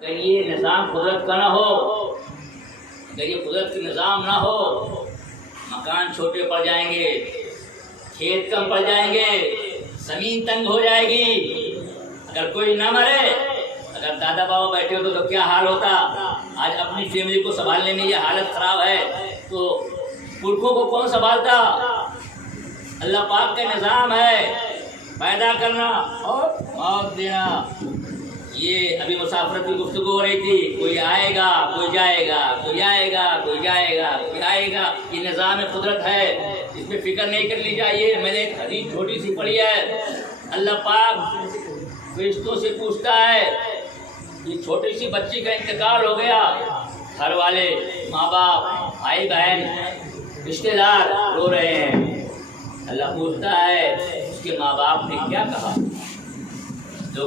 اگر یہ نظام قدرت کا نہ ہو، اگر یہ قدرت کا نظام نہ ہو، مکان چھوٹے پڑ جائیں گے، کھیت کم پڑ جائیں گے، زمین تنگ ہو جائے گی۔ اگر کوئی نہ مرے، اگر دادا بابا بیٹھے ہوتے تو کیا حال ہوتا؟ آج اپنی فیملی کو سنبھالنے میں یہ حالت خراب ہے تو پرکھوں کو کون سنبھالتا؟ اللہ پاک کا نظام ہے پیدا کرنا اور موت دینا۔ یہ ابھی مسافرت کی گفتگو ہو رہی تھی، کوئی آئے گا کوئی جائے گا، کوئی آئے گا کوئی جائے گا، کوئی آئے گا۔ یہ نظام قدرت ہے، اس میں فکر نہیں کرنی چاہیے۔ میں نے ایک حدیث چھوٹی سی پڑھی ہے، اللہ پاک فرشتوں سے پوچھتا ہے کہ چھوٹی سی بچی کا انتقال ہو گیا، گھر والے ماں باپ بھائی بہن رشتے دار رو رہے ہیں، اللہ پوچھتا ہے اس کے ماں باپ نے کیا کہا؟ تو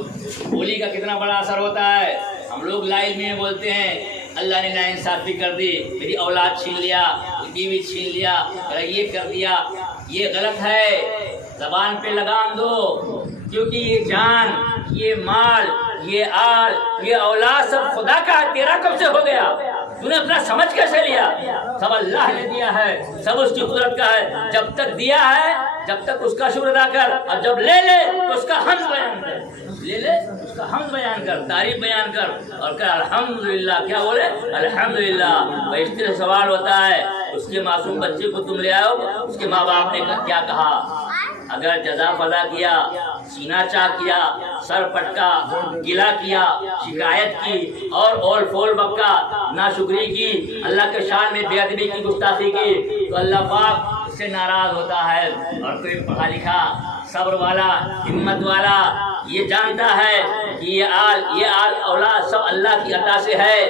بولی کا کتنا بڑا اثر ہوتا ہے۔ ہم لوگ لا علمی میں بولتے ہیں اللہ نے ناانصافی کر دی، میری اولاد چھین لیا، بیوی چھین لیا، یہ کر دیا، یہ غلط ہے۔ زبان پہ لگام دو، کیونکہ یہ جان، یہ مال، یہ آل، یہ اولاد سب خدا کا ہے۔ تیرا کب سے ہو گیا؟ تو نے اپنا سمجھ کیسے لیا؟ سب اللہ نے دیا ہے، سب اس کی قدرت کا ہے۔ جب تک دیا ہے جب تک اس کا شکر ادا کر، اور جب لے لے تو اس کا حمد بیان کر، لے لے اس کا حمد بیان کر، تعریف بیان کر، اور کہ الحمدللہ۔ کیا بولے؟ الحمدللہ۔ فرشتے سے سوال ہوتا ہے اس کے معصوم بچے کو تم لے آؤ، اس کے ماں باپ نے کیا کہا؟ اگر جزا فضا کیا، سینہ چاک کیا، سر پٹکا، گلا کیا، شکایت کی اور اول فول بکا، ناشکری کی، اللہ کے شان میں بے ادبی کی، گستاخی کی، تو اللہ پاک اس سے ناراض ہوتا ہے۔ اور کوئی پڑھا لکھا، صبر والا، ہمت والا یہ جانتا ہے کہ یہ آل اولاد سب اللہ کی عطا سے ہے۔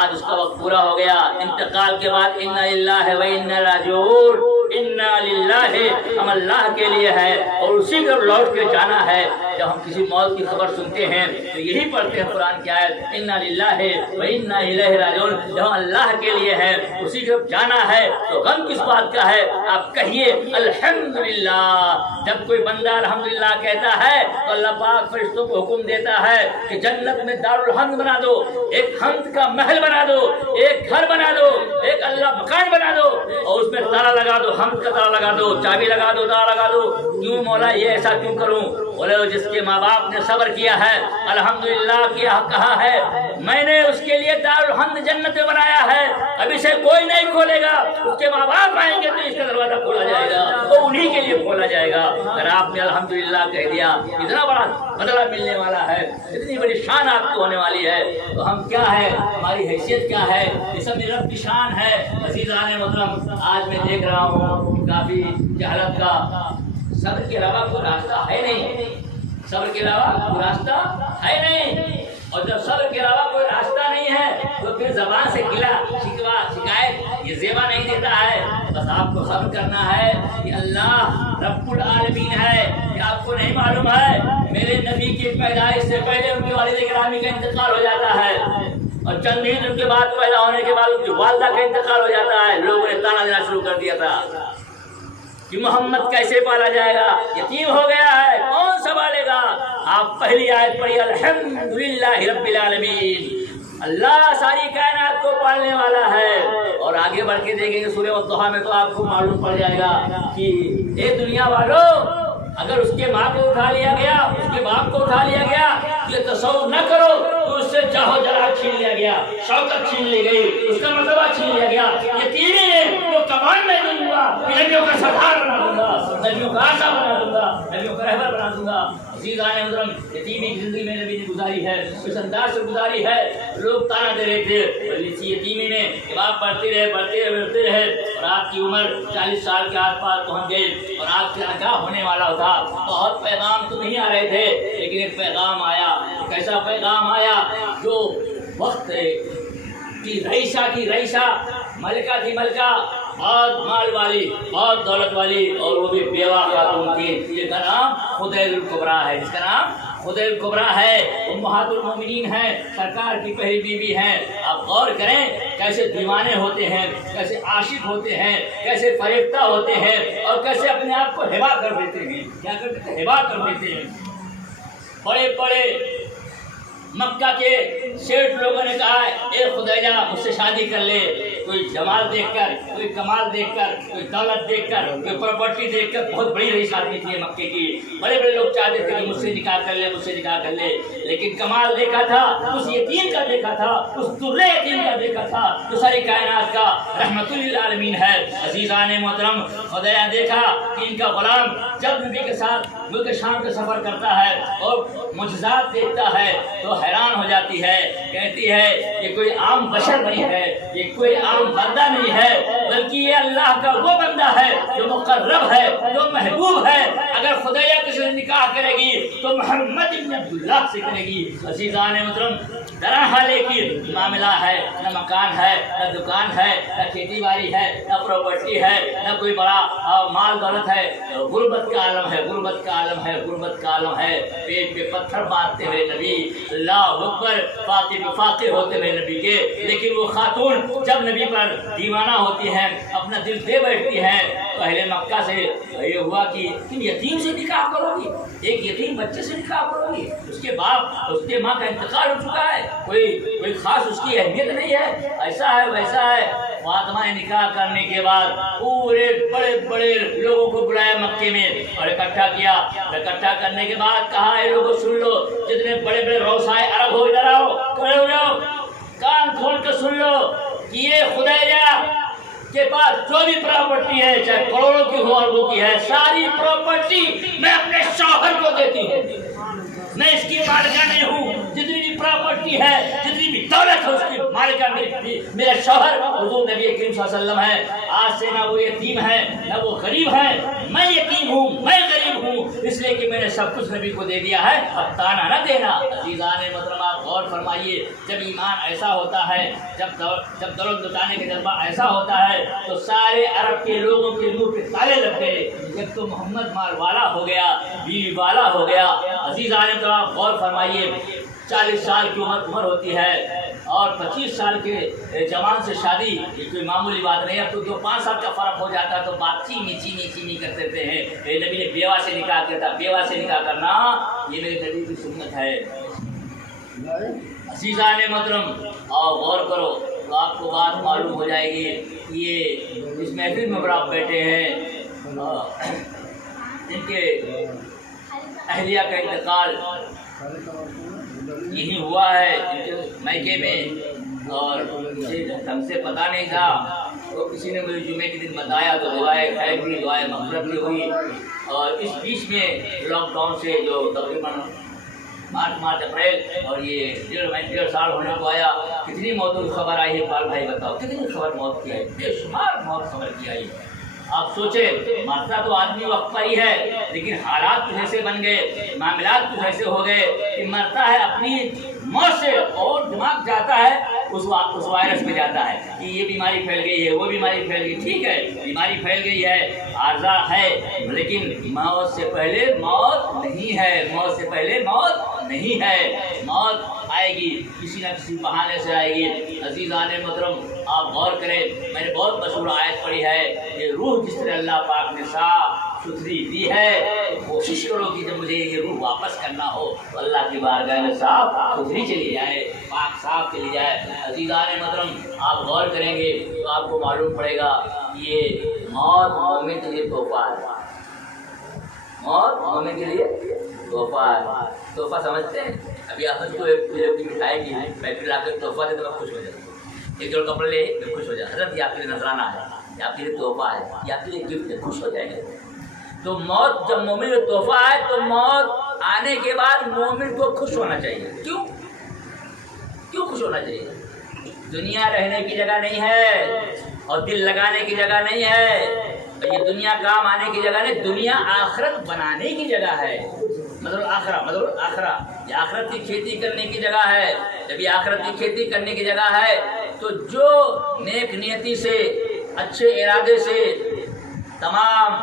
آج اس کا وقت پورا ہو گیا، انتقال کے بعد انا للہ و انا راجعون، انا للہ، ہم اللہ کے لیے ہے اور اسی کو لوٹ کے جانا ہے۔ جب ہم کسی موت کی خبر سنتے ہیں تو یہی پڑھتے ہیں قرآن کی آیت، انا للہ و انا الیہ راجعون۔ جب ہم اللہ کے لیے ہے، اسی کو جانا ہے، تو غم کس بات کا ہے؟ آپ کہیے الحمدللہ۔ جب کوئی بندہ الحمدللہ کہتا ہے تو اللہ پاک فرشتوں کو حکم دیتا ہے کہ جنت میں دارالحمد بنا دو، ایک حمد کا محل بنا دو، ایک گھر بنا دو، ایک اللہ مکان بنا دو، اور اس میں تالا لگا دو، حمد کا تالا لگا دو، چابی لگا دو، تالا لگا دو۔ کیوں مولا یہ ایسا کیوں کروں؟ بولے جس کے ماں باپ نے صبر کیا ہے، الحمدللہ کیا کہا ہے، میں نے اس کے لیے دارالحمد جنت میں بنایا ہے، ابھی سے کوئی نہیں کھولے گا۔ اس کے ماں باپ آئیں گے تو اس کا دروازہ کھولا جائے گا، وہ انہی کے لیے کھولا جائے گا۔ اگر آپ نے الحمدللہ کہہ دیا، اتنا بڑا بدلہ ملنے والا ہے، اتنی بڑی شان آپ کو ہونے والی ہے، تو ہم کیا ہے؟ ہماری حیثیت کیا ہے؟ یہ سب میرے رب کی شان ہے۔ عزیزان محترم، آج میں دیکھ رہا ہوں کافی جہالت کا، صبر کے علاوہ کوئی راستہ ہے نہیں، صبر کے علاوہ کوئی راستہ ہے نہیں، اور جب صبر کے علاوہ کوئی راستہ نہیں ہے تو پھر زبان سے گلا شکوا شکایت یہ زیبا نہیں دیتا ہے۔ بس آپ کو صبر کرنا ہے کہ اللہ رب العالمین ہے، کہ آپ کو نہیں معلوم ہے میرے نبی کی پیدائش سے پہلے ان کے والد گرامی کا انتقال ہو جاتا ہے، اور چند دن ان کے بعد پیدا ہونے کے بعد ان کی والدہ کا انتقال ہو جاتا ہے۔ لوگوں نے تانا دینا شروع کر دیا تھا کہ محمد کیسے پالا جائے گا، یتیم ہو گیا ہے، کون سنبھالے گا؟ آپ پہلی آیت پڑھی الحمدللہ رب العالمین، اللہ ساری کائنات کو پالنے والا ہے۔ اور آگے بڑھ کے دیکھیں گے سورہ والضحیٰ میں تو آپ کو معلوم پڑ جائے گا کہ اے دنیا والوں، اگر اس کے ماں کو اٹھا لیا گیا، اس کے باپ کو اٹھا لیا گیا، یہ تصور نہ کرو تو اس سے جاہو جلال چھین لیا گیا، شوکت چھین لی گئی، اس کا مرتبہ چھین لیا گیا۔ یتیمی ہے وہ کمان میں دوں گا، نبیوں کا سردار بنا دوں گا، نبیوں کا آقا بنا دوں گا، نبیوں کا رہبر بنا دوں گا۔ عزیزان محترم، یتیمی کی زندگی میں نبی نے گزاری ہے، اس انداز سے گزاری ہے۔ لوگ تانا دے رہے تھے اسی یتیمی میں کہ آپ پڑھتے رہے، اور آپ کی عمر 40 سال کے آس پاس پہنچ گئی، اور آپ کے کیا ہونے والا تھا؟ بہت پیغام تو نہیں آ رہے تھے، لیکن ایک پیغام آیا۔ ایک ایسا پیغام آیا جو وقت کی رئیسہ ملکہ تھی، ملکہ بہت مال والی، بہت دولت والی، اور وہ بھی بیوہ خاتون تھی، جس کا نام خدیجہ الکبریٰ ہے، جس کا نام خدیجہ الکبریٰ ہے، امہات المومنین ہیں، سرکار کی پہلی بیوی ہیں۔ آپ غور کریں کیسے دیوانے ہوتے ہیں، کیسے عاشق ہوتے ہیں، کیسے فریفتہ ہوتے ہیں، اور کیسے اپنے آپ کو ہبا کر دیتے ہیں۔ کیا کرتے ہیں؟ ہبا کر دیتے ہیں۔ بڑے بڑے مکہ کے سیٹھ لوگوں نے کہا اے خدیجہ مجھ سے شادی کر لے، کوئی جمال دیکھ کر، کوئی کمال دیکھ کر، کوئی دولت دیکھ کر، کوئی پراپرٹی دیکھ کر، بہت بڑی رئیس آدمی تھی مکے کی، بڑے بڑے لوگ چاہتے تھے کہ مجھ سے نکاح کر لے، مجھ سے نکاح کر لے، لیکن کمال دیکھا تھا اس یتیم کا، دیکھا تھا اس درے یتیم کا، دیکھا تھا جو ساری کائنات کا رحمت للعالمین ہے۔ عزیزان محترم، خدیجہ دیکھا کہ ان کا غلام جب نبی کے ساتھ ملک شام کا سفر کرتا ہے اور معجزات دیکھتا ہے تو حیران ہو جاتی ہے، کہتی ہے یہ کوئی عام بشر نہیں ہے، یہ کوئی عام بندہ نہیں ہے، بلکہ یہ اللہ کا وہ بندہ ہے جو مقرب ہے، جو محبوب ہے۔ اگر خدیجہ کسی سے نکاح کرے گی تو محمد بن عبداللہ سے کرے گی۔ عزیزان محترم، درا حالے کی معاملہ ہے، نہ مکان ہے، نہ دکان ہے، نہ کھیتی باڑی ہے، نہ پراپرٹی ہے، نہ کوئی بڑا مال دولت ہے، غربت کا عالم ہے، غربت کا عالم ہے، غربت کا عالم ہے۔ پیٹ پہ پتھر مارتے ہوئے نبی، اللہ اکبر، فاقے پہ فاقے ہوتے ہوئے نبی کے، لیکن وہ خاتون جب نبی پر دیوانہ ہوتی ہیں، اپنا دل دے بیٹھتی ہیں، تو اہل مکہ سے یہ ہوا کہ تم یتیم سے نکاح کرو گی، ایک یتیم بچے سے نکاح کرو گی، اس کے باپ، اس کے ماں کا انتقال ہو چکا ہے، کوئی خاص اس کی اہمیت نہیں ہے، ایسا ہے ویسا ہے۔ فاطمہ نے نکاح کرنے کے بعد پورے بڑے بڑے لوگوں کو بلایا مکے میں اور اکٹھا کیا، اکٹھا کرنے کے بعد کہا اے لوگوں سن لو، جتنے بڑے بڑے روسائے عرب ہو ادھر آؤ، کھڑے ہو جاؤ، کان کھول کے سن لو کہ یہ خدیجہ کے پاس جو بھی پراپرٹی ہے، چاہے کروڑوں کی ہو اربوں کی ہے، ساری پراپرٹی میں اپنے شوہر کو دیتی ہوں، میں اس کی مالکہ نہیں ہوں، جتنی بھی پراپرٹی ہے، جتنی بھی دولت ہے، اس کی مالکہ میرا شوہر حضور نبی کریم صلی اللہ علیہ وسلم ہے۔ آج سے نہ وہ یتیم ہے نہ وہ غریب ہے، میں یتیم ہوں، میں غریب ہوں، اس لیے کہ میں نے سب کچھ نبی کو دے دیا ہے، اب تانا نہ دینا۔ عزیزان محترم، آپ غور فرمائیے، جب ایمان ایسا ہوتا ہے، جب دولت لٹانے کا جذبہ ایسا ہوتا ہے تو سارے عرب کے لوگوں کے منہ پہ تالے لگ گئے، جب تو محمد مال والا ہو گیا، بیوی والا ہو گیا۔ عزیزان محترم، آپ غور فرمائیے، 40 سال کی عمر ہوتی ہے اور 25 سال کے جوان سے شادی، یہ کوئی معمولی بات نہیں ہے۔ اب تو 2-5 سال کا فرق ہو جاتا ہے تو بات چینی کرتے ہیں۔ نبی نے بیوہ سے نکاح کیا تھا، بیوہ سے نکاح کرنا یہ میرے نبی کی سنت ہے۔ عزیزان محترم، اور غور کرو تو آپ کو بات معلوم ہو جائے گی کہ یہ اس محفل میں بڑا بیٹھے ہیں، ان کے اہلیہ کا انتقال یہی ہوا ہے ان کے میکے میں، اور ہم سے پتہ نہیں تھا، تو کسی نے مجھے جمعے کے دن بتایا تو دعائیں خیر بھی، دعائیں مغفرت بھی ہوئی۔ اور اس بیچ میں لاک ڈاؤن سے جو تقریباً مارچ اپریل اور یہ 1.5 سال ہونے کو آیا، کتنی موتوں کی خبر آئی ہے، اقبال بھائی بتاؤ کتنی خبر موت کی آئی، بے شمار موت خبر کی آئی۔ آپ سوچیں، مرتا تو آدمی وقت پر ہی ہے، لیکن حالات کچھ ایسے بن گئے، معاملات کچھ ایسے ہو گئے کہ مرتا ہے اپنی موت سے، اور دماغ جاتا ہے اس وائرس میں جاتا ہے کہ یہ بیماری پھیل گئی ہے، وہ بیماری پھیل گئی، ٹھیک ہے بیماری پھیل گئی ہے، عارضہ ہے، لیکن موت سے پہلے موت نہیں ہے، موت سے پہلے موت نہیں ہے، موت آئے گی، کسی نہ کسی بہانے سے آئے گی۔ عزیزان محترم، آپ غور کریں، میں نے بہت مشہور آیت پڑھی ہے کہ روح جس طرح اللہ پاک نے صاف ستھری دی ہے، کوشش کرو کہ جب مجھے یہ روح واپس کرنا ہو تو اللہ کی بارگاہ میں صاف ستھری چلی جائے، پاک صاف چلی جائے۔ عزیزان محترم، آپ غور کریں گے تو آپ کو معلوم پڑے گا یہ موت مومن کے لیے تحفہ ہے، موت مومن کے لیے تحفہ ہے۔ تحفہ سمجھتے ہیں؟ ابھی آپ کو ایک مٹھائی کی پیکٹ لا کے تحفہ دے تو میں خوش ہو جاتا ہوں، ایک جوڑ کپڑے لے میں خوش ہو جاتا ہوں، حضرت یہ آپ کے لیے نذرانہ ہے، یہ آپ کے لیے تحفہ ہے، یہ آپ کے لیے گفٹ ہے، خوش ہو جائیں گے۔ تو موت جب مومن میں تحفہ ہے تو موت آنے کے بعد مومن کو خوش ہونا چاہیے۔ کیوں خوش ہونا چاہیے؟ دنیا رہنے کی جگہ نہیں ہے اور دل لگانے کی جگہ نہیں ہے، یہ دنیا کام آنے کی جگہ نہیں، دنیا آخرت بنانے کی جگہ ہے۔ مطلب آخرہ یہ آخرت کی کھیتی کرنے کی جگہ ہے۔ جب یہ آخرت کی کھیتی کرنے کی جگہ ہے تو جو نیک نیتی سے، اچھے ارادے سے تمام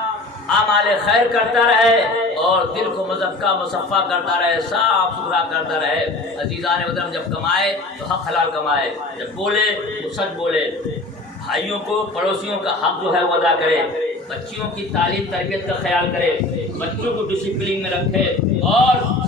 اعمال خیر کرتا رہے اور دل کو مزکہ مصفہ کرتا رہے، صاف ستھرا کرتا رہے۔ عزیزان محترم، جب کمائے تو حق حلال کمائے، جب بولے تو سچ بولے، بھائیوں کو پڑوسیوں کا حق جو ہے وہ ادا کرے، بچیوں کی تعلیم تربیت کا خیال کرے، بچوں کو ڈسپلن میں رکھے اور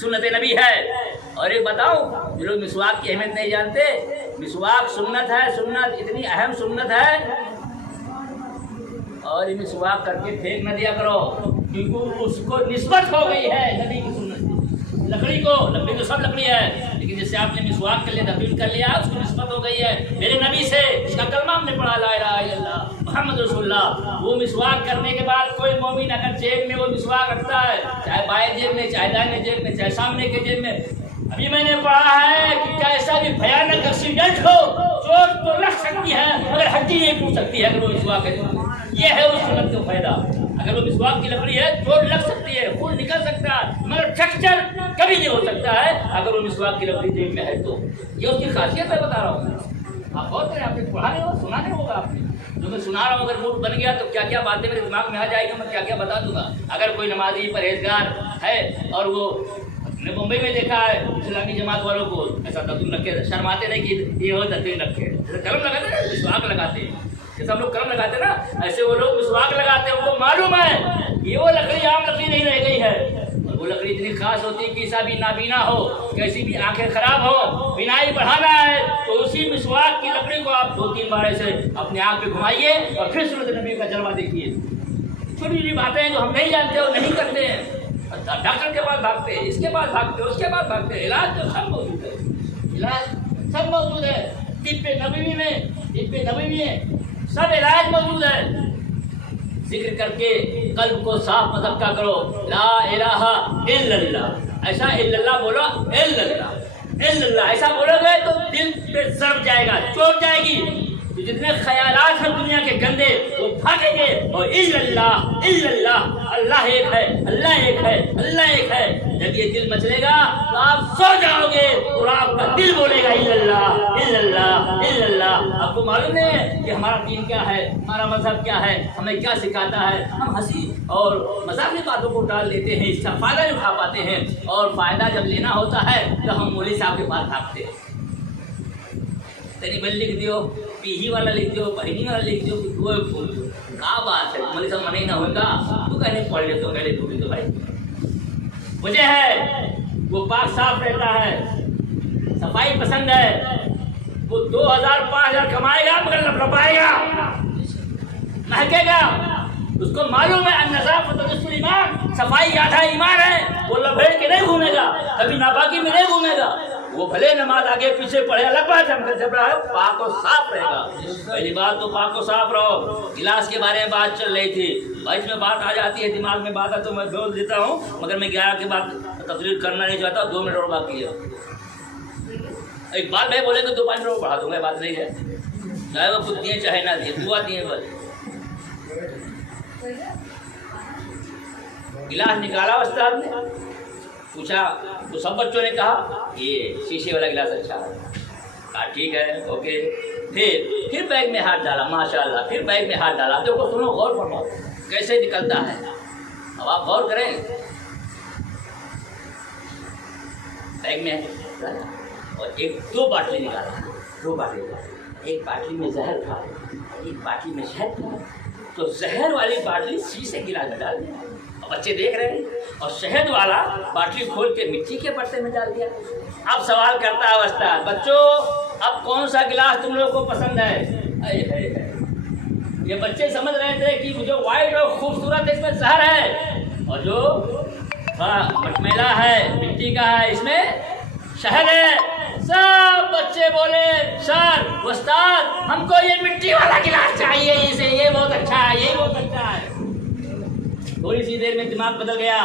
سنت نبی ہے۔ اور ایک بتاؤ، جو لوگ مسواک کی اہمیت نہیں جانتے، مسواک سنت ہے، سنت اتنی اہم سنت ہے، اور مسواک کر کے پھینک نہ دیا کرو، کیونکہ اس کو نسبت ہو گئی ہے نبی کی سنت لکڑی کو۔ لکڑی تو سب لکڑی ہے، لیکن جس سے آپ نے مسواک کے لیے دفن کر لیا، اس کو نسبت ہو گئی ہے میرے نبی سے، اس کا کلمہ ہم نے پڑھا لا الہ الا اللہ محمد رسول اللہ۔ وہ مسواک کرنے کے بعد کوئی مومن اگر جیب میں وہ مسواک رکھتا ہے، چاہے بائیں جیب میں، چاہے دائیں جیب میں، چاہے سامنے کے جیب میں، ابھی میں نے پڑھا ہے کہ کیا ایسا بھی بھیانک ایکسیڈنٹ ہو، چوٹ تو لگ سکتی ہے مگر ہڈی نہیں ٹوٹ سکتی ہے اگر وہ مسواک ہے۔ یہ ہے اس سنت کا فائدہ۔ اگر وہ مسواک کی لکڑی ہے، چوٹ لگ سکتی ہے، خون نکل سکتا ہے، مگر فریکچر کبھی نہیں ہو سکتا ہے اگر وہ مسواک کی لکڑی جیب میں ہے تو۔ یہ اس کی خاصیت میں بتا رہا ہوں۔ آپ غور کریں، آپ نے پڑھا نہیں ہوگا، سنا نہیں ہوگا آپ نے۔ جو میں سنا رہا ہوں اگر موڈ بن گیا تو کیا کیا باتیں میرے دماغ میں آ جائے گی، میں کیا کیا بتا دوں گا۔ اگر کوئی نمازی پرہیزگار ہے اور وہ نے ممبئی میں دیکھا ہے اسلامی جماعت والوں کو ایسا تدبیر رکھے، شرماتے نہیں کہ یہ ہو تدبیر رکھے، جیسے قلم لگاتے ہیں نا، مسواک لگاتے ہیں، جیسے ہم لوگ قلم لگاتے ہیں نا، ایسے وہ لوگ مسواک لگاتے ہیں۔ ان کو معلوم ہے یہ وہ لکڑی عام لکڑی نہیں رہ گئی ہے، اور وہ لکڑی اتنی خاص ہوتی ہے کہ کیسا بھی نابینا ہو، کیسی بھی آنکھیں خراب ہو، بینائی بڑھانا ہے تو اسی مسواک کی لکڑی کو آپ 2-3 بار ایسے اپنے آنکھ پہ گھمائیے اور پھر سنت نبی کا جلوہ دیکھیے۔ چھوٹی چھوٹی باتیں جو ہم نہیں جانتے اور نہیں کرتے ہیں، ڈاکٹر کے پاس بھاگتے ہیں، اس کے پاس بھاگتے ہیں، اس کے پاس بھاگتے ہیں، علاج تو سب موجود ہے، علاج سب موجود ہے، طب نبوی میں سب علاج موجود ہے۔ ذکر کر کے قلب کو صاف مذکہ کرو، لا الہ الا اللہ، ایسا الا اللہ بولو، الا اللہ ایسا بولو گے تو دل پہ ضرب جائے گا، چوٹ جائے گی، تو جتنے خیالات ہیں دنیا کے گندے وہ بھاگیں گے، اور الا اللہ، اللہ ایک ہے، اللہ ایک ہے، اللہ ایک ہے۔ جب یہ دل مچلے گا تو آپ سو جاؤ گے اور آپ کا دل بولے گا الا اللہ۔ آپ کو معلوم ہے کہ ہمارا دین کیا ہے، ہمارا مذہب کیا ہے، ہمیں کیا سکھاتا ہے۔ ہم ہنسی اور مذاقی باتوں کو ڈال لیتے ہیں، اس کا فائدہ نہیں اٹھا پاتے ہیں، اور فائدہ جب لینا ہوتا ہے تو ہم مولوی صاحب کے پاس بھاگتے ہیں۔ تیری بل لکھ دیو، پیہی والا لکھ دیو، بہنی والا لکھ دیو، کیا بات ہے، مولوی صاحب منع نہ ہوگا، تو کہنے پڑھ لے تو پہلے ڈھونڈی تو بھائی۔ وجہ ہے وہ پاک صاف رہتا ہے، صفائی پسند ہے، وہ 2000-5000 کمائے گا مگر لپلپائے گا، مہکے گا، اس کو معلوم ہے النظافۃ نصف الایمان، صفائی آدھا ایمان ہے، وہ لپیٹ کے نہیں گھومے گا، کبھی ناپاکی میں نہیں گھومے گا۔ وہ بھلے نماز آگے پیچھے پڑھے، الگ بات ہے، مگر جب رہا ہے پاک و صاف رہے گا۔ پہلی بات تو پاک و صاف رہو۔ گلاس کے بارے میں بات چل رہی تھی، بیچ میں بات آ جاتی ہے، دماغ میں بات ہے تو میں بول دیتا ہوں، مگر میں 11 کے بعد تقریر کرنا نہیں چاہتا، 2 منٹ اور باقی ہے۔ اقبال بھائی بولے کہ 2-5 منٹ اور بڑھا دوں گا، بات نہیں ہے، چاہے وہ خود دیے چاہے نہ دیے، دعا دیے بس۔ گلاس نکالا استاد نے، پوچھا تو سب بچوں نے کہا یہ شیشے والا گلاس اچھا ہے، کہا ٹھیک ہے اوکے۔ پھر بیگ میں ہاتھ ڈالا، ماشاء اللہ، پھر بیگ میں ہاتھ ڈالا۔ دیکھو سنو، غور فرماؤ کیسے نکلتا ہے، اب آپ غور کریں۔ بیگ میں اور 2 باٹلی نکالا، 2 باٹلی، ایک باٹلی میں زہر تھا، ایک باٹلی میں شہد تھا، تو زہر والی باٹلی شیشے گلاس میں ڈال دیا، بچے دیکھ رہے ہیں، اور شہد والا باٹلی کھول کے مٹی کے برتن میں ڈال دیا۔ اب سوال کرتا ہے استاد، بچوں اب کون سا گلاس تم لوگوں کو پسند ہے؟ یہ بچے سمجھ رہے تھے کہ جو وائٹ اور خوبصورت اس میں زہر ہے، اور جو مٹمیلا ہے مٹی کا ہے اس میں شہد ہے۔ سب بچے بولے سر استاد ہم کو یہ مٹی والا گلاس چاہیے، اسے یہ بہت اچھا ہے، یہ بہت اچھا ہے۔ تھوڑی سی دیر میں دماغ بدل گیا،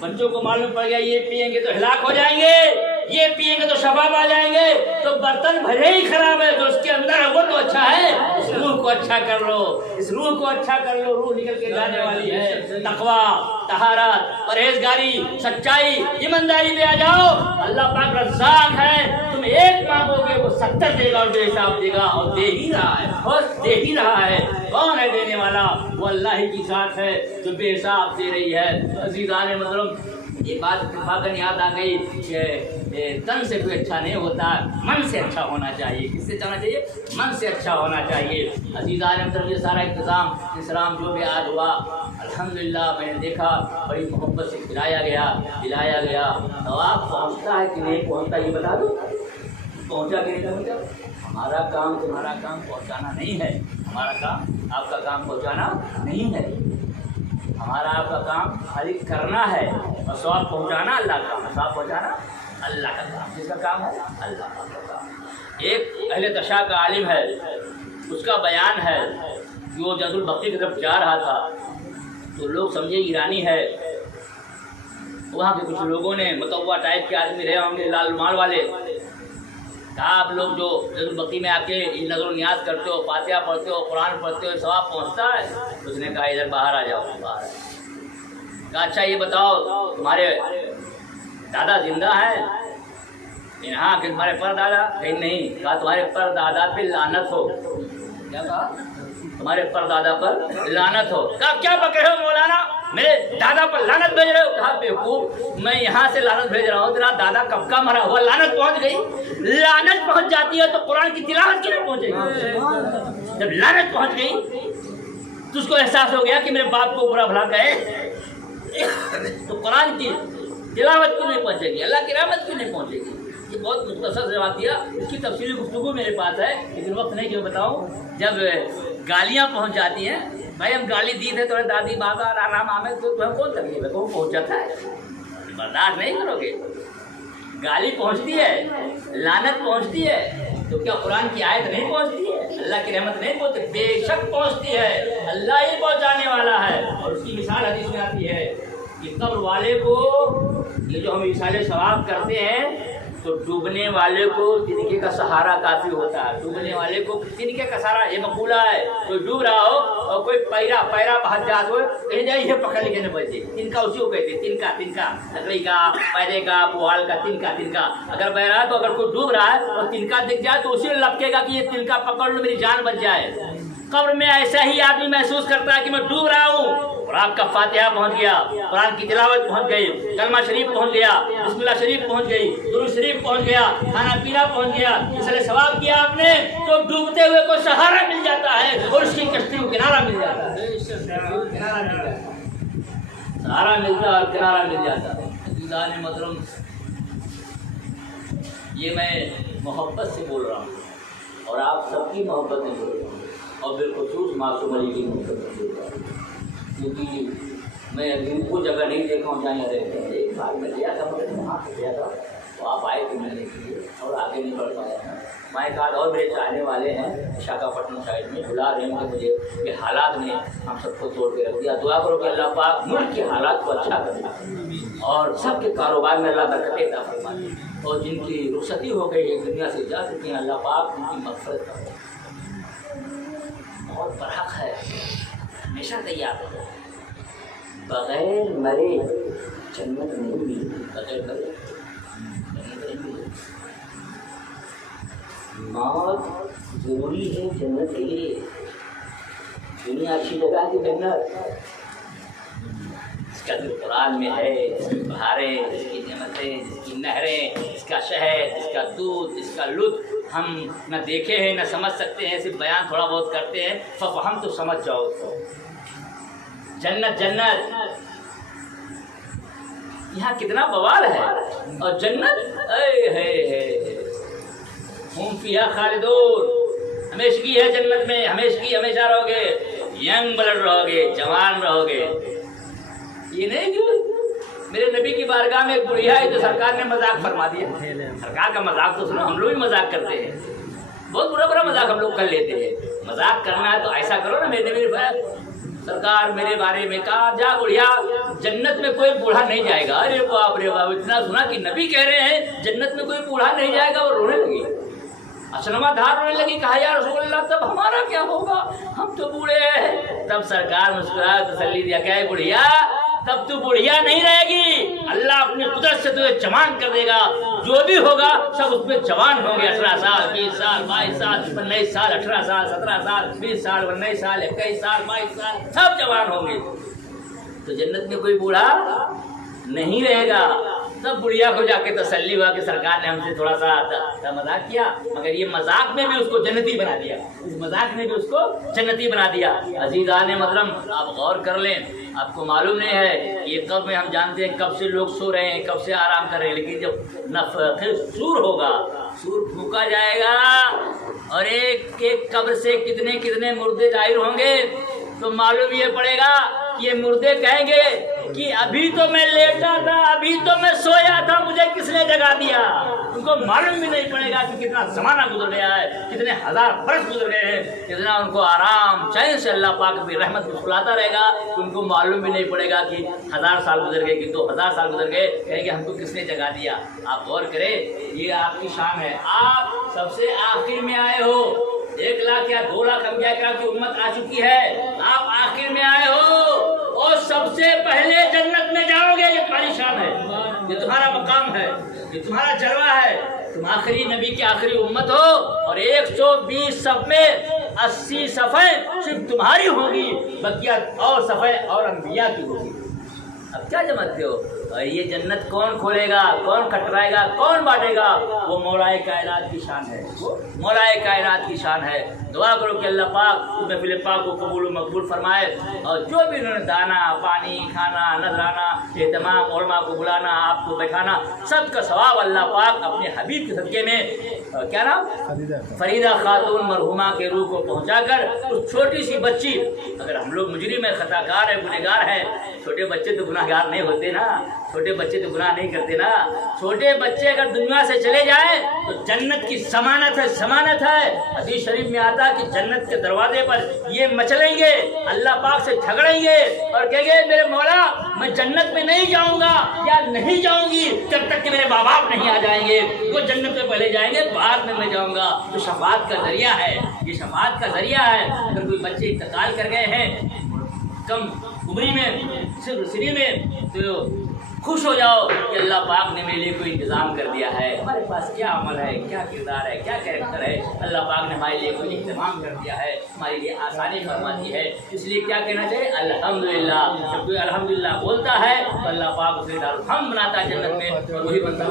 بچوں کو معلوم پڑ گیا یہ پیئیں گے تو ہلاک ہو جائیں گے، یہ پیئیں گے تو شباب آ جائیں گے، تو برتن بھرے ہی خراب ہے، جو اس کے اندر ہے وہ تو اچھا ہے، اس روح کو اچھا کر لو، اس روح کو اچھا کر لو، روح نکل کے جانے والی ہے۔ تقویٰ، طہارت، پرہیزگاری، سچائی، ایمانداری پہ آ جاؤ، اللہ پاک رزاق ہے، تم 1 مانگو گے وہ 70 دے گا اور بے حساب دے گا، اور دے ہی رہا ہے، بس دے ہی رہا ہے۔ کون ہے دینے والا؟ وہ اللہ ہی کی ذات ہے جو بے حساب دے رہی ہے۔ عزیزان محترم، یہ بات اتفاقاً یاد آ گئی کہ تن سے کوئی اچھا نہیں ہوتا، من سے اچھا ہونا چاہیے. کس سے ہونا چاہیے؟ من سے اچھا ہونا چاہیے. عزیزان مطلب یہ سارا انتظام انسلام جو بھی آج ہوا الحمدللہ میں نے دیکھا بڑی محبت سے کھلایا گیا. ثواب پہنچتا ہے کہ نہیں پہنچتا یہ بتا دو. پہنچا کہ نہیں پہنچا؟ ہمارا کام تمہارا کام پہنچانا نہیں ہے، ہمارا کام آپ کا کام پہنچانا نہیں ہے. ہمارا آپ کا کام خالی کرنا ہے اور ثواب پہنچانا اللہ کا کام. ثواب پہنچانا اللہ کا کام. جس کا کام ہے اللہ کا کام. ایک اہل تشاء کا عالم ہے، اس کا بیان ہے جو جنت البقیع کی طرف جا رہا تھا تو لوگ سمجھے ایرانی ہے. وہاں کے کچھ لوگوں نے متوا ٹائپ کے آدمی رہے ہوں گے، لال مال والے، کہا آپ لوگ جو جنت البقیع میں آ کے نظر و نیاز کرتے ہو، فاتحہ پڑھتے ہو، قرآن پڑھتے ہو، ثواب پہنچتا ہے؟ اس نے کہا ادھر باہر آ جاؤ. باہر کہا اچھا یہ بتاؤ تمہارے دادا زندہ ہیں؟ ہاں. کہ تمہارے پر دادا؟ کہیں نہیں. کہا تمہارے پر دادا پہ لعنت ہو. کیا کہا؟ تمہارے پر دادا پر لعنت ہو. کہا کیا بک رہے ہو مولانا، میرے دادا پر لعنت بھیج رہے ہو؟ کہا بیوقوف میں یہاں سے لعنت بھیج رہا ہوں، تیرا دادا کب کا مرا ہوا، لعنت پہنچ گئی. لعنت پہنچ جاتی ہے تو قرآن کی تلاوت کیوں نہیں پہنچے گی؟ جب لعنت پہنچ گئی تو اس کو احساس ہو گیا کہ میرے باپ کو برا بھلا کہے تو قرآن کی تلاوت کیوں نہیں پہنچے گی، اللہ کی رحمت کیوں نہیں پہنچے گی. یہ بہت مختصر سے بات دیا، اس کی تفصیلی گفتگو میرے پاس ہے لیکن وقت نہیں کہ میں بتاؤں. جب گالیاں پہنچ جاتی ہیں، بھائی ہم گالی دی تھے تمہیں دادی بابا رام آمد تو تمہیں کون تکلیف ہے؟ تو وہ پہنچاتا ہے، برداشت نہیں کرو گے. گالی پہنچتی ہے، لعنت پہنچتی ہے تو کیا قرآن کی آیت نہیں پہنچتی ہے؟ اللہ کی رحمت نہیں پہنچتی؟ بے شک پہنچتی ہے. اللہ ہی پہنچانے والا ہے. اور اس کی مثال حدیث میں آتی ہے کہ قبر والے کو یہ جو ہم ایصال ثواب کرتے ہیں تو ڈوبنے والے کو تنکے کا سہارا کافی ہوتا ہے. ڈوبنے والے کو تنکے کا سہارا، یہ مقولہ ہے، کوئی ڈوب رہا ہو اور کوئی پیرا بہت جات ہو کہیں جائے یہ پکڑ لے کے نہ بچے. تنکا اسی کو کہتے ہیں، تنکا لکڑی کا، پیرے کا، پوال کا، تنکا. اگر بہ رہا ہے تو اگر کوئی ڈوب رہا ہے اور تنکا دکھ جائے تو اسی لپکے گا کہ یہ تنکا پکڑ لو میری جان بچ جائے. قبر میں ایسا ہی آدمی محسوس کرتا ہے کہ میں ڈوب رہا ہوں اور آپ کا فاتحہ پہنچ گیا، قرآن کی تلاوت پہنچ گئی، کلمہ شریف پہنچ گیا، بسم اللہ شریف پہنچ گئی، درود شریف پہنچ گیا، کھانا پینا پہنچ گیا، اس لیے ثواب کیا آپ نے تو ڈوبتے ہوئے کو سہارا مل جاتا ہے اور اس کی کشتی کو کنارہ مل جاتا ہے. سہارا ملتا ہے اور کنارہ مل جاتا ہے. عزیزان محترم، یہ میں محبت سے بول رہا ہوں اور آپ سب کی محبت سے بول رہا ہوں اور بالخصوص معصوم علی کی محبت سے بول رہا ہوں کیونکہ میں ابھی کو جگہ نہیں دیکھا ہوں جہاں رہتے ہیں. ایک بار میں گیا تھا، مگر وہاں سے گیا تھا تو آپ آئے تھے ملنے کے لیے اور آگے نہیں بڑھ پایا. میں ایک آدھ اور میرے چاہنے والے ہیں وشاکھاپٹنم سائڈ میں، بلا رہے ہیں کہ مجھے یہ حالات نے ہم سب کو توڑ کے رکھ دیا. دعا کرو کہ اللہ پاک ملک کے حالات کو اچھا کرے اور سب کے کاروبار میں اللہ برکت عطا فرمائے اور جن کی رخصتی ہو گئی ہے دنیا سے جا چکی ہیں اللہ پاک ان کی مغفرت کرے. بہت برحق ہے، ہمیشہ تیار ہو. بغیر مرے جنت نہیں ملی، بغیر مرے جنت نہیں ملی. موت ضروری ہے جنت کے لیے. دنیا اچھی جگہ ہے جنت اس کا جو قرآن میں ہے، اس کی بہاریں، اس کی نعمتیں، اس کی نہریں، اس کا شہد، اس کا دودھ، اس کا لطف ہم نہ دیکھے ہیں نہ سمجھ سکتے ہیں. صرف بیان تھوڑا بہت کرتے ہیں، فہم تو سمجھ جاؤ. جنت یہاں کتنا بوال ہے اور جنت اے ہم فیہا خالدون، ہمیشگی ہے جنت میں، ہمیشگی، ہمیشہ رہو گے، ینگ بلڈ رہو گے، جوان رہو گے. یہ نہیں کہ میرے نبی کی بارگاہ میں ایک بڑھیا ہے تو سرکار نے مذاق فرما دیا. سرکار کا مذاق تو سنو، ہم لوگ بھی مذاق کرتے ہیں، بہت برا مذاق ہم لوگ کر لیتے ہیں. مذاق کرنا ہے تو ایسا کرو نا. میرے نبی سرکار میرے بارے میں کہا جا بڑھیا جنت میں کوئی بوڑھا نہیں جائے گا. ارے باپ رے باپ، اتنا سنا کہ نبی کہہ رہے ہیں جنت میں کوئی بوڑھا نہیں جائے گا. اور رونے لگی، اسلمہ دھار رونے لگی. کہا یا رسول اللہ تب ہمارا کیا ہوگا، ہم تو بوڑھے ہیں. تب سرکار مسکرایا، تسلی دیا کہ اے بڑھیا تب تو بڑھیا نہیں رہے گی، اللہ اپنی قدرت سے تجھے جوان کر دے گا. جو بھی ہوگا سب اس میں جوان ہوں گے. 18 سال 20 سال 22 سال 19 سال 18 سال 17 سال 20 سال 19 سال 21 سال 22 سال سب جوان ہوں گے. تو جنت میں کوئی بوڑھا نہیں رہے گا. تب بڑھیا کو جا کے تسلی ہوا کہ سرکار نے ہم سے تھوڑا سا مذاق کیا، مگر یہ مذاق میں بھی اس کو جنتی بنا دیا، اس مذاق نے بھی اس کو جنتی بنا دیا. عزیزان محترم آپ غور کر لیں، آپ کو معلوم نہیں ہے یہ قبر میں ہم جانتے ہیں کب سے لوگ سو رہے ہیں، کب سے آرام کر رہے ہیں، لیکن جب سور ہوگا، سور پھونکا جائے گا اور ایک ایک قبر سے کتنے کتنے مردے ظاہر ہوں گے تو معلوم یہ پڑے گا کہ یہ مردے کہیں گے کہ ابھی تو میں لیٹا تھا، ابھی تو میں سویا تھا، مجھے کس نے جگا دیا. ان کو معلوم بھی نہیں پڑے گا کہ کتنا زمانہ گزر گیا ہے، کتنے ہزار برس گزر گئے ہیں، کتنا ان کو آرام چین سے اللہ پاک بھی رحمت میں سلاتا رہے گا. ان کو معلوم بھی نہیں پڑے گا کہ 1000 سال گزر گئے کہ 2000 سال گزر گئے، کہیں گے ہم کو کس نے جگا دیا. آپ غور کریں، یہ آپ کی شان ہے. آپ سب سے آخر میں آئے ہو، 1 لاکھ یا 2 لاکھ انبیاء کرام کی امت آ چکی ہے، آپ آخر میں آئے ہو اور سب سے پہلے جنت میں جاؤ گے. یہ تمہاری شان ہے، یہ تمہارا مقام ہے، یہ تمہارا جلوہ ہے. تم آخری نبی کی آخری امت ہو اور 120 صف میں 80 صفیں صرف تمہاری ہوگی، بقیہ اور صفیں اور انبیاء کی ہوگی. اب کیا جمعتے ہو؟ اور یہ جنت کون کھولے گا، کون کٹرائے گا، کون بانٹے گا؟ وہ مولا کائنات کی شان ہے، وہ مولا کائنات کی شان ہے. دعا کرو کہ اللہ پاک محفل پاک کو قبول و مقبول فرمائے، اور جو بھی انہوں نے دانا پانی کھانا نذرانہ اہتمام علماء کو بلانا آپ کو بیٹھانا سب کا ثواب اللہ پاک اپنے حبیب کے صدقے میں کیا نام فریدہ خاتون مرحومہ کے روح کو پہنچا کر اس چھوٹی سی بچی، اگر ہم لوگ مجرم ہے خطا کار ہے گنہگار ہے، چھوٹے بچے تو گناہ گار نہیں ہوتے نا، چھوٹے بچے تو گناہ نہیں کرتے نا. چھوٹے بچے اگر دنیا سے چلے جائیں تو جنت کی ضمانت ہے، ضمانت ہے. حدیث شریف میں آتا کہ جنت کے دروازے پر یہ مچلیں گے، اللہ پاک سے جھگڑیں گے اور کہیں گے میرے مولا میں جنت میں نہیں جاؤں گا یا نہیں جاؤں گی جب تک کہ میرے ماں باپ نہیں آ جائیں گے. وہ جنت میں پہلے جائیں گے، بعد میں جاؤں گا. تو شفاعت کا ذریعہ ہے، یہ شفاعت کا ذریعہ ہے. اگر کوئی بچے انتقال کر گئے ہیں کم عمری میں، صرف سری میں، تو خوش ہو جاؤ کہ اللہ پاک نے میرے لیے کوئی انتظام کر دیا ہے. ہمارے پاس کیا عمل ہے، کیا کردار ہے، کیا کیریکٹر ہے، اللہ پاک نے ہمارے لیے کوئی اہتمام کر دیا ہے، ہمارے لیے آسانی فرما دی ہے. اس لیے کیا کہنا چاہیے؟ الحمدللہ. جب کوئی الحمدللہ بولتا ہے تو اللہ پاک اسے دارالحمد بناتا ہے جنت میں، اور وہی بنتا.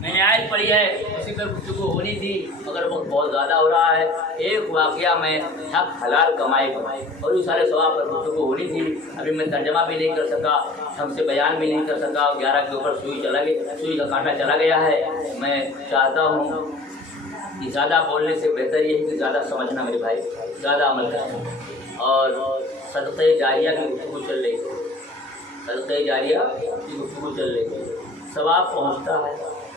میں نے آیت پڑھی ہے، اسی پر گفتگو ہونی تھی مگر وقت بہت زیادہ ہو رہا ہے. ایک واقعہ میں حق حلال کمائی اور اس سارے ثواب پر گفتگو ہونی تھی. ابھی میں ترجمہ بھی نہیں کر سکا، ہم سے بیان بھی نہیں کر سکا. 11 کے اوپر سوئی کا کانٹا چلا گیا ہے. میں چاہتا ہوں کہ زیادہ بولنے سے بہتر یہ ہے کہ زیادہ سمجھنا میرے بھائی، زیادہ عمل کرنا. اور صدقہ جاریہ کی گفتگو چل رہی ہے، صدقہ جاریہ کی گفتگو چل رہی ہے. ثواب پہنچتا ہے،